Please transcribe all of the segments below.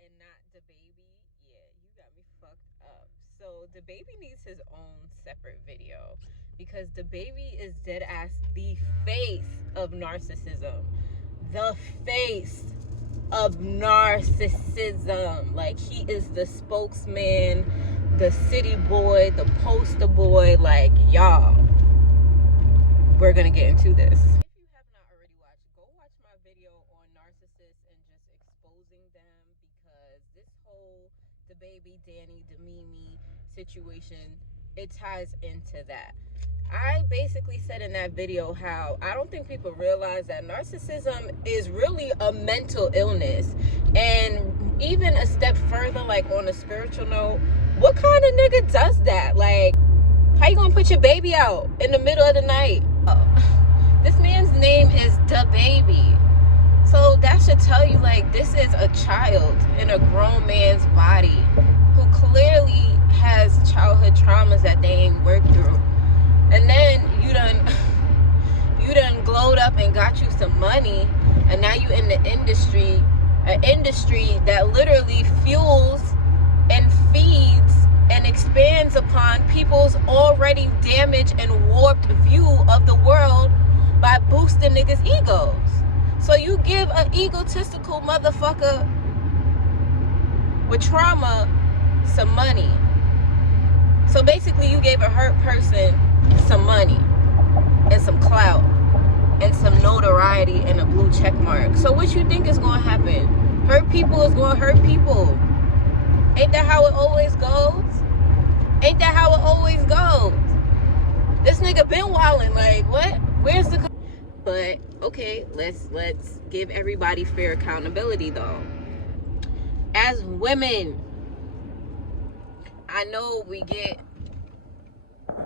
and not the baby, yeah, you got me fucked up. So the baby needs his own separate video because the baby is dead ass the face of narcissism. The face of narcissism. Like, he is the spokesman, the city boy, the poster boy. Like, y'all, we're gonna get into this. If you have not already watched, go watch my video on narcissists and just exposing them, because this whole the baby Danny, the Mimi situation, it ties into that. I basically said in that video how I don't think people realize that narcissism is really a mental illness. And even a step further, like on a spiritual note, what kind of nigga does that? Like, how you gonna put your baby out in the middle of the night? This man's name is Da Baby. So that should tell you, like, this is a child in a grown man's body who clearly has childhood traumas that they ain't worked through. And then you done glowed up and got you some money, and now you in the industry, an industry that literally fuels and feeds and expands upon people's already damaged and warped view of the world by boosting niggas' egos. So you give an egotistical motherfucker with trauma some money. So basically you gave a hurt person some money and some clout and some notoriety and a blue check mark. So what you think is going to happen? Hurt people is going to hurt people. Ain't that how it always goes? Ain't that how it always goes? This nigga been wildin'. Like, what? Where's the... But okay, let's give everybody fair accountability though. As women, I know we get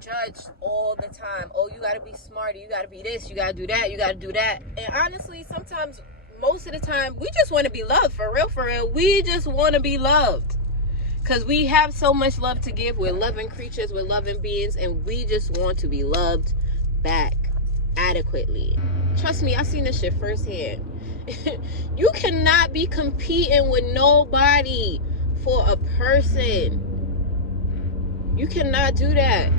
judged all the time. Oh, you gotta be smarter, you gotta be this, you gotta do that, you gotta do that. And honestly, sometimes, most of the time, we just want to be loved. For real, we just want to be loved, because we have so much love to give. We're loving creatures, we're loving beings, and we just want to be loved back adequately. Trust me, I seen this shit firsthand. You cannot be competing with nobody for a person. You cannot do that.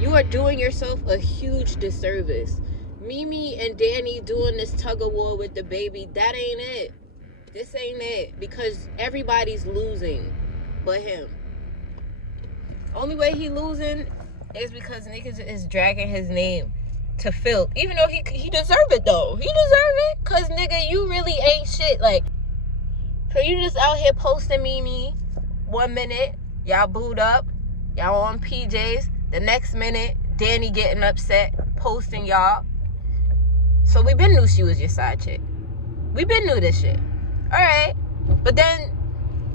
You are doing yourself a huge disservice. Mimi and Danny doing this tug of war with the baby, that ain't it. This ain't it, because everybody's losing but him. Only way he losing is because niggas is dragging his name to filth. Even though he deserve it though. He deserve it, cause nigga, you really ain't shit. Like, so you just out here posting Mimi 1 minute, y'all booed up, y'all on PJs. The next minute, Danny getting upset, posting y'all. So we been knew she was your side chick. We been knew this shit. Alright. But then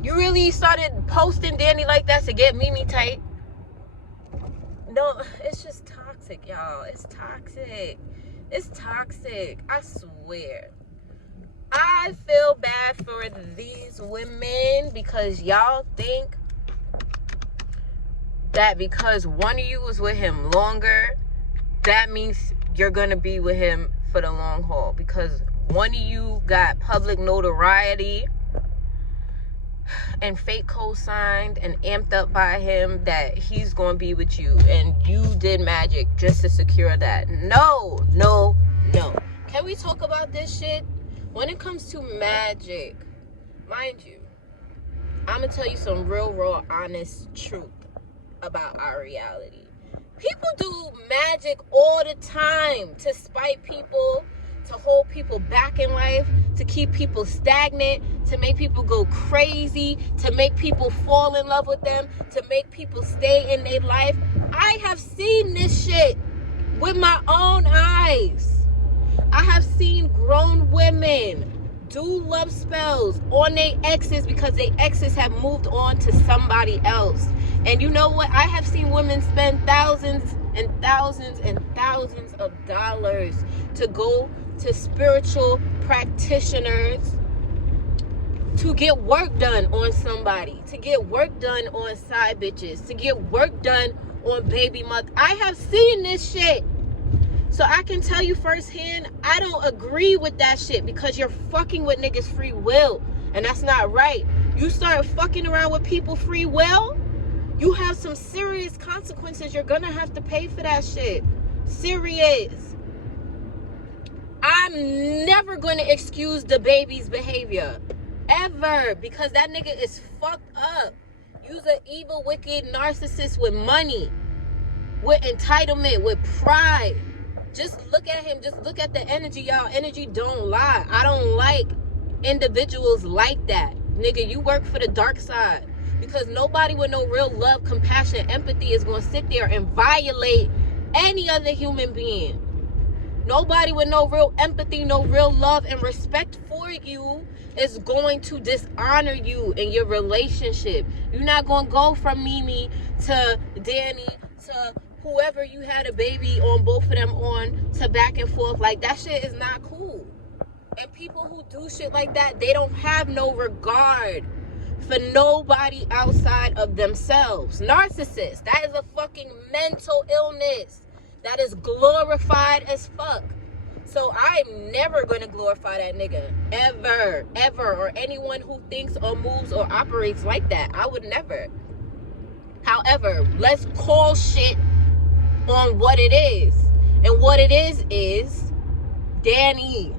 you really started posting Danny like that to get Mimi tight. No, it's just toxic, y'all. It's toxic. It's toxic. I swear. I feel bad for these women, because y'all think that because one of you was with him longer, that means you're gonna be with him for the long haul. Because one of you got public notoriety and fake co-signed and amped up by him, that he's gonna be with you, and you did magic just to secure that. No. Can we talk about this shit? When it comes to magic, mind you, I'm gonna tell you some real, raw, honest truth about our reality. People do magic all the time to spite people, to hold people back in life, to keep people stagnant, to make people go crazy, to make people fall in love with them, to make people stay in their life. I have seen this shit with my own eyes. I have seen grown women do love spells on their exes because their exes have moved on to somebody else. And you know what? I have seen women spend thousands and thousands and thousands of dollars to go to spiritual practitioners to get work done on somebody, to get work done on side bitches, to get work done on baby mother. I have seen this shit. So I can tell you firsthand, I don't agree with that shit, because you're fucking with niggas' free will, and that's not right. You start fucking around with people free will, you have some serious consequences. You're gonna have to pay for that shit. Serious. I'm never gonna excuse the baby's behavior. Ever. Because that nigga is fucked up. You's an evil, wicked narcissist with money, with entitlement, with pride. Just look at him. Just look at the energy, y'all. Energy don't lie. I don't like individuals like that. Nigga, you work for the dark side. Because nobody with no real love, compassion, empathy is going to sit there and violate any other human being. Nobody with no real empathy, no real love and respect for you is going to dishonor you in your relationship. You're not going to go from Mimi to Danny to whoever you had a baby on, both of them on, to back and forth. Like, that shit is not cool. And people who do shit like that, they don't have no regard for nobody outside of themselves. Narcissist, that is a fucking mental illness that is glorified as fuck. So I'm never going to glorify that nigga. Ever. Ever. Or anyone who thinks or moves or operates like that. I would never. However, let's call shit on what it is. And what it is Danny,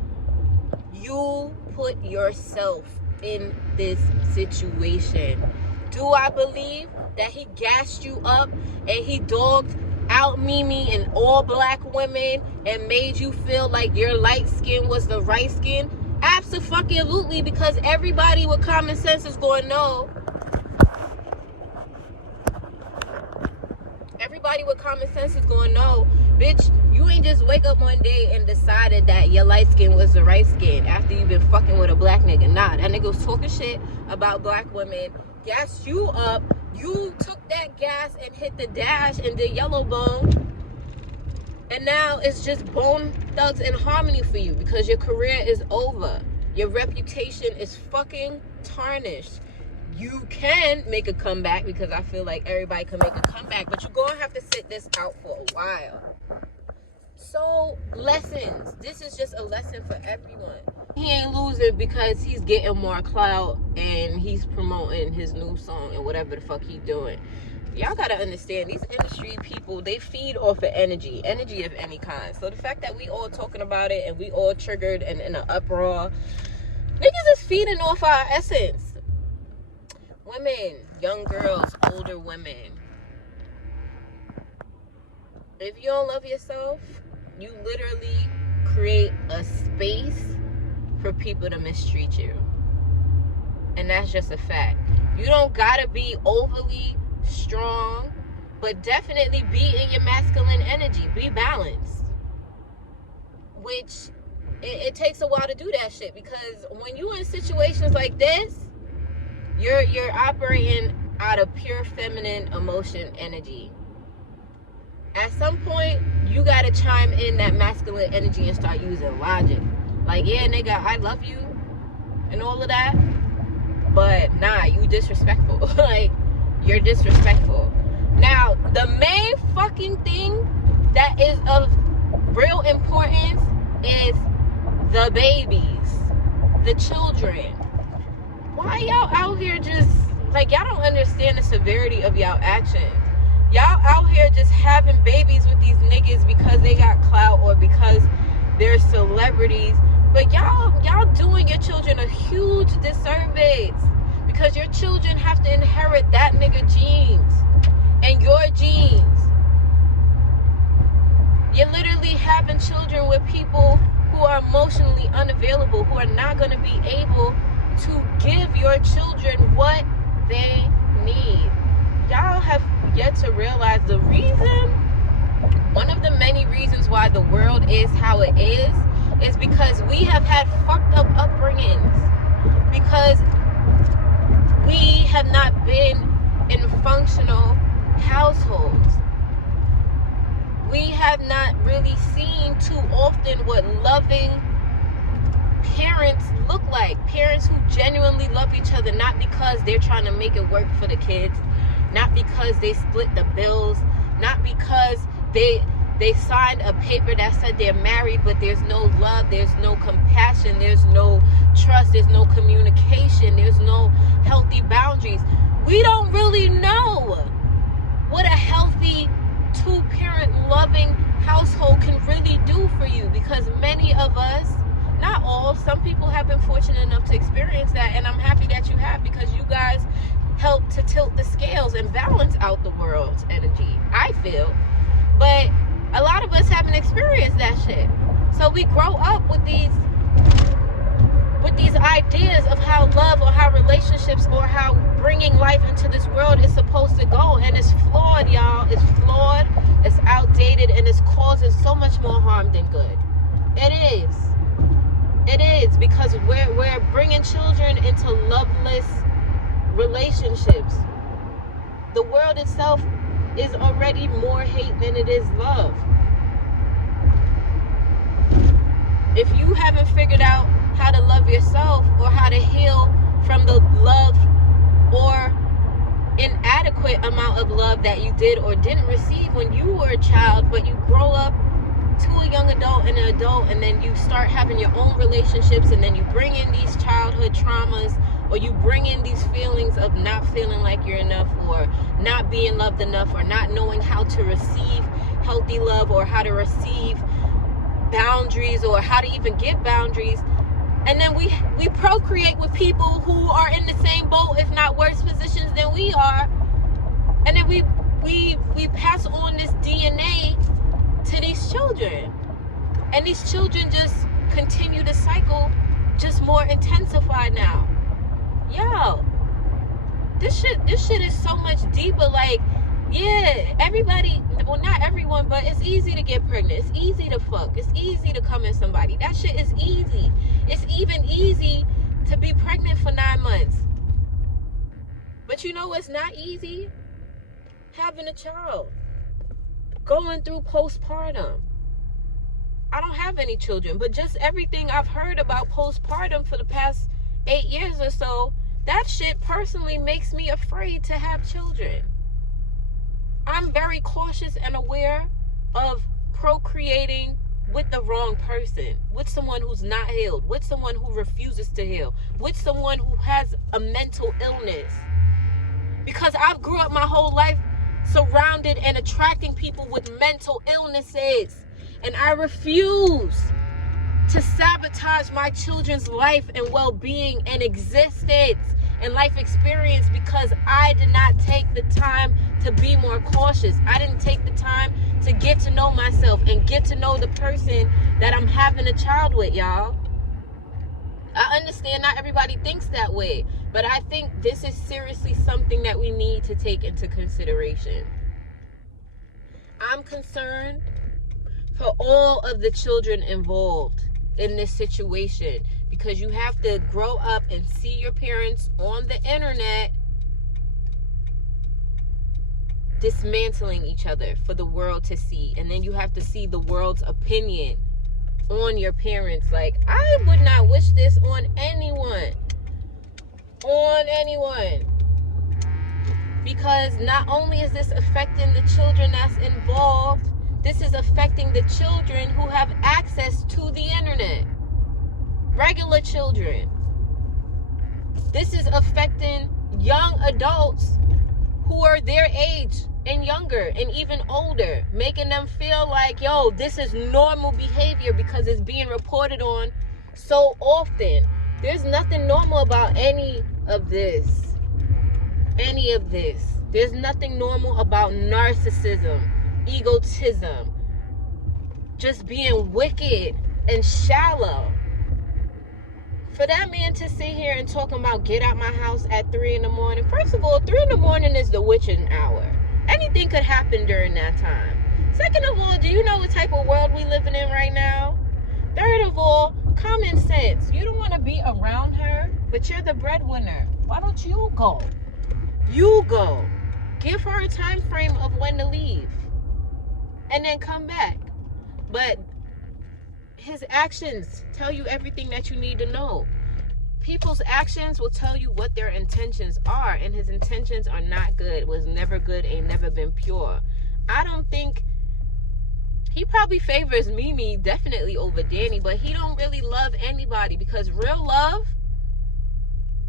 you put yourself in this situation. Do I believe that he gassed you up and he dogged out Mimi and all black women and made you feel like your light skin was the right skin? Abso-fucking-lutely, because everybody with common sense is going to know. Everybody with common sense is going to know, bitch, you ain't just wake up one day and decided that your light skin was the right skin after you've been fucking with a black nigga. Nah, that nigga was talking shit about black women, gassed you up. You took that gas and hit the dash and did yellow bone. And now it's just Bone Thugs and Harmony for you because your career is over. Your reputation is fucking tarnished. You can make a comeback because I feel like everybody can make a comeback, but you're going to have to sit this out for a while. So, lessons. This is just a lesson for everyone. He ain't losing because he's getting more clout and he's promoting his new song and whatever the fuck he's doing. Y'all gotta understand, these industry people, they feed off of energy of any kind. So the fact that we all talking about it and we all triggered and in an uproar, niggas is feeding off our essence. Women, young girls, older women, if you don't love yourself, you literally create a space for people to mistreat you. And that's just a fact. You don't gotta be overly strong, but definitely be in your masculine energy. Be balanced. Which, it takes a while to do that shit, because when you in situations like this, you're operating out of pure feminine emotion energy. At some point, you gotta chime in that masculine energy and start using logic. Like, yeah, nigga, I love you and all of that, but nah, you disrespectful. Like, you're disrespectful. Now, the main fucking thing that is of real importance is the babies, the children. Why y'all out here just, like, y'all don't understand the severity of y'all actions. Y'all out here just having babies with these niggas because they got clout or because they're celebrities. But y'all doing your children a huge disservice, because your children have to inherit that nigga genes and your genes. You're literally having children with people who are emotionally unavailable, who are not going to be able to give your children what they need. Y'all have yet to realize the reason, one of the many reasons why the world is how it is because we have had fucked up upbringings, because we have not been in functional households. We have not really seen too often what loving parents look like. Parents who genuinely love each other, not because they're trying to make it work for the kids, not because they split the bills, not because they signed a paper that said they're married, but there's no love, there's no compassion, there's no trust, there's no communication, there's no healthy boundaries. We don't really know what a healthy two-parent loving household can really do for you, because many of us, not all, some people have been fortunate enough to experience that, and I'm happy that you have, because you guys help to tilt the scales and balance out the world's energy, I feel. But a lot of us haven't experienced that shit. So we grow up with these ideas of how love or how relationships or how bringing life into this world is supposed to go, and it's flawed, y'all. It's flawed, it's outdated, and it's causing so much more harm than good. It is, because we're bringing children into loveless relationships. The world itself is already more hate than it is love. If you haven't figured out how to love yourself, or how to heal from the love or inadequate amount of love that you did or didn't receive when you were a child, but you grow up to a young adult and an adult, and then you start having your own relationships, and then you bring in these childhood traumas, or you bring in these feelings of not feeling like you're enough, or not being loved enough, or not knowing how to receive healthy love, or how to receive boundaries, or how to even give boundaries. And then we procreate with people who are in the same boat, if not worse positions than we are. And then we pass on this DNA to these children. And these children just continue the cycle, just more intensified now. Yo, this shit is so much deeper. Like, yeah, everybody, well, not everyone, but it's easy to get pregnant. It's easy to fuck. It's easy to come in somebody. That shit is easy. It's even easy to be pregnant for 9 months. But you know what's not easy? Having a child. Going through postpartum. I don't have any children, but just everything I've heard about postpartum for the past 8 years or so, that shit personally makes me afraid to have children. I'm very cautious and aware of procreating with the wrong person, with someone who's not healed, with someone who refuses to heal, with someone who has a mental illness. Because I've grew up my whole life surrounded and attracting people with mental illnesses, and I refuse to sabotage my children's life and well-being and existence and life experience because I did not take the time to be more cautious. I didn't take the time to get to know myself and get to know the person that I'm having a child with, y'all. I understand not everybody thinks that way, but I think this is seriously something that we need to take into consideration. I'm concerned for all of the children involved in this situation, because you have to grow up and see your parents on the internet dismantling each other for the world to see, and then you have to see the world's opinion on your parents. Like, I would not wish this on anyone, because not only is this affecting the children that's involved, this is affecting the children who have access to the internet. Regular children. This is affecting young adults who are their age and younger and even older, making them feel like, yo, this is normal behavior because it's being reported on so often. There's nothing normal about any of this. There's nothing normal about narcissism, egotism, just being wicked and shallow. For that man to sit here and talk about get out my house at 3 in the morning. First of all, 3 in the morning is the witching hour. Anything could happen during that time. Second of all, do you know what type of world we living in right now? Third of all, common sense. You don't want to be around her, but you're the breadwinner. Why don't you go? You go. Give her a time frame of when to leave. And then come back. But his actions tell you everything that you need to know. People's actions will tell you what their intentions are, and his intentions are not good, was never good, ain't never been pure. I don't think, he probably favors Mimi definitely over Danny, but he don't really love anybody, because real love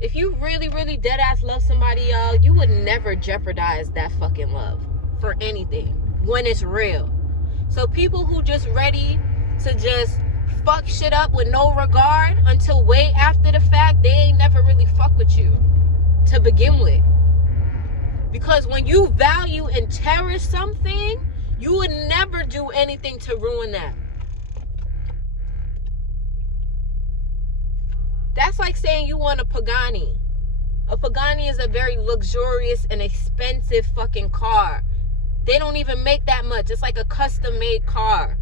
If you really, really dead ass love somebody, y'all, you would never jeopardize that fucking love for anything when it's real. So people who just ready to just fuck shit up with no regard until way after the fact, they ain't never really fuck with you to begin with. Because when you value and cherish something, you would never do anything to ruin that. That's like saying you want a Pagani. A Pagani is a very luxurious and expensive fucking car. They don't even make that much. It's like a custom-made car.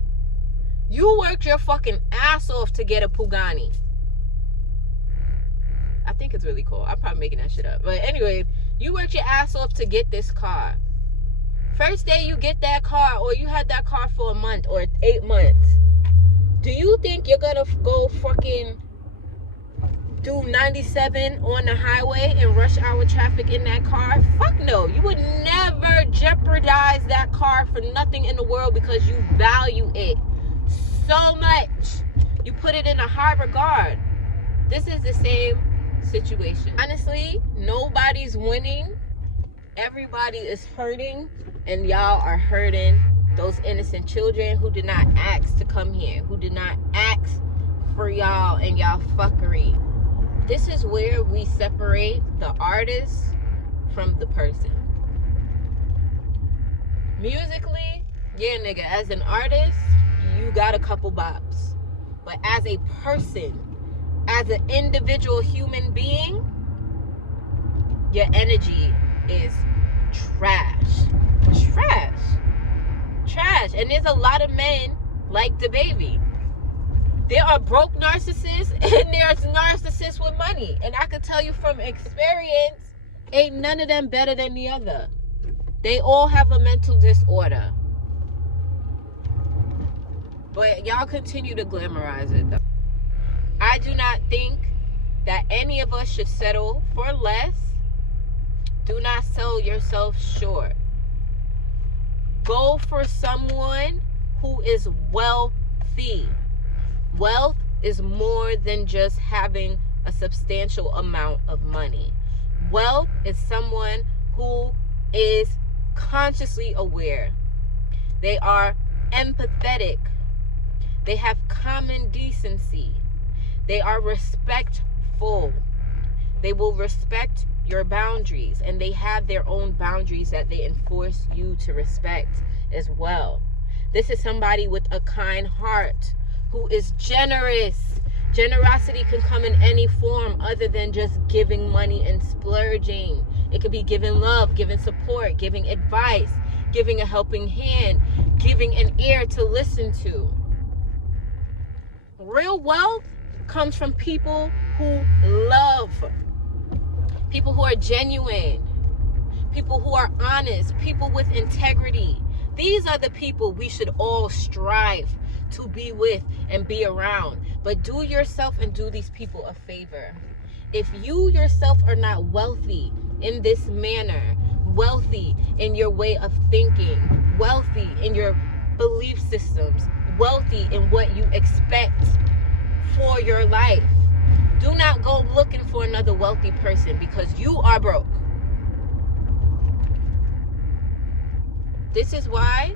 You worked your fucking ass off to get a Pagani. I think it's really cool. I'm probably making that shit up. But anyway, you worked your ass off to get this car. First day you get that car, or you had that car for a month or 8 months. Do you think you're gonna go fucking do 97 on the highway and rush hour traffic in that car? Fuck no. You would never jeopardize that car for nothing in the world because you value it so much. You put it in a high regard. This is the same situation. Honestly, nobody's winning. Everybody is hurting, and y'all are hurting those innocent children who did not ask to come here, who did not ask for y'all and y'all fuckery. This is where we separate the artist from the person. Musically, yeah, nigga, as an artist, you got a couple bops. But as a person, as an individual human being, your energy is trash. Trash. Trash. And there's a lot of men like DaBaby. There are broke narcissists and there's narcissists with money. And I can tell you from experience, ain't none of them better than the other. They all have a mental disorder. But y'all continue to glamorize it though. I do not think that any of us should settle for less. Do not sell yourself short. Go for someone who is wealthy. Wealth is more than just having a substantial amount of money. Wealth is someone who is consciously aware. They are empathetic. They have common decency. They are respectful. They will respect your boundaries, and they have their own boundaries that they enforce you to respect as well. This is somebody with a kind heart who is generous. Generosity can come in any form other than just giving money and splurging. It could be giving love, giving support, giving advice, giving a helping hand, giving an ear to listen to. Real wealth comes from people who love, people who are genuine, people who are honest, people with integrity. These are the people we should all strive to be with and be around. But do yourself and do these people a favor. If you yourself are not wealthy in this manner, wealthy in your way of thinking, wealthy in your belief systems, wealthy in what you expect for your life, do not go looking for another wealthy person because you are broke. This is why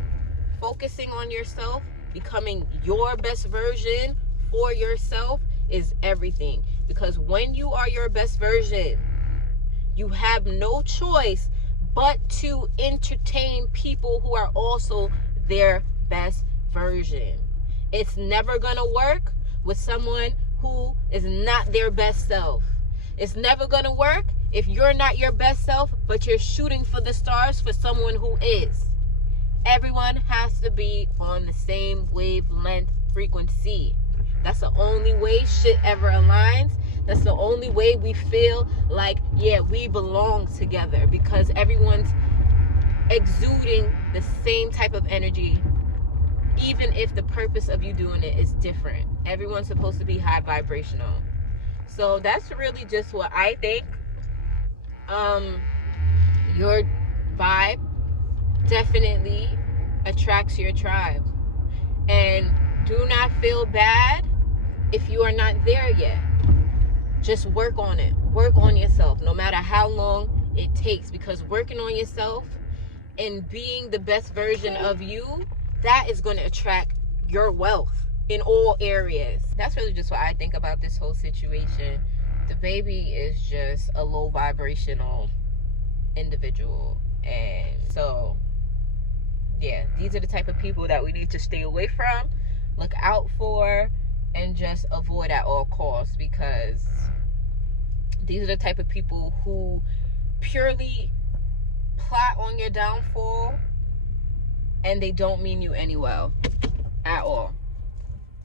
focusing on yourself, becoming your best version for yourself is everything. Because when you are your best version, you have no choice but to entertain people who are also their best version. It's never gonna work with someone who is not their best self. It's never gonna work if you're not your best self, but you're shooting for the stars for someone who is. Everyone has to be on the same wavelength frequency. That's the only way shit ever aligns. That's the only way we feel like, yeah, we belong together, because everyone's exuding the same type of energy, even if the purpose of you doing it is different. Everyone's supposed to be high vibrational. So that's really just what I think. Your vibe definitely attracts your tribe. And do not feel bad if you are not there yet. Just work on it. Work on yourself, no matter how long it takes, because working on yourself and being the best version of you, that is going to attract your wealth in all areas. That's really just what I think about this whole situation. The baby is just a low vibrational individual. And so, yeah, these are the type of people that we need to stay away from, look out for, and just avoid at all costs, because these are the type of people who purely plot on your downfall, and they don't mean you any well at all,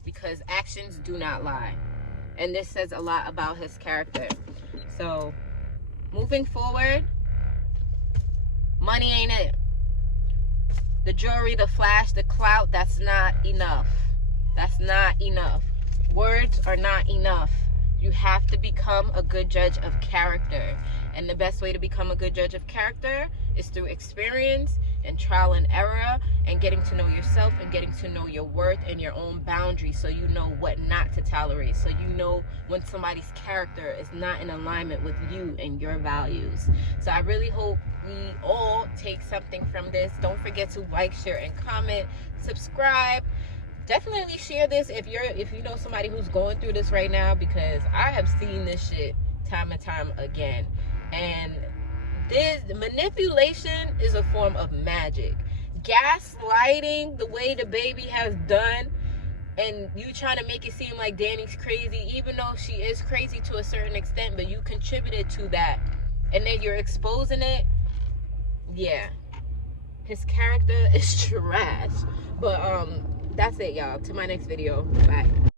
because actions do not lie. And this says a lot about his character. So moving forward, money ain't it. The jewelry, the flash, the clout, that's not enough. That's not enough. Words are not enough. You have to become a good judge of character. And the best way to become a good judge of character is through experience and trial and error, and getting to know yourself and getting to know your worth and your own boundaries, so you know what not to tolerate, so you know when somebody's character is not in alignment with you and your values. So I really hope we all take something from this. Don't forget to like, share, and comment. Subscribe. Definitely share this if you know somebody who's going through this right now, because I have seen this shit time and time again. And this manipulation is a form of magic. Gaslighting, the way the baby has done, and you trying to make it seem like Danny's crazy, even though she is crazy to a certain extent, but you contributed to that, and then you're exposing it. Yeah, his character is trash. But that's it, y'all. To my next video. Bye.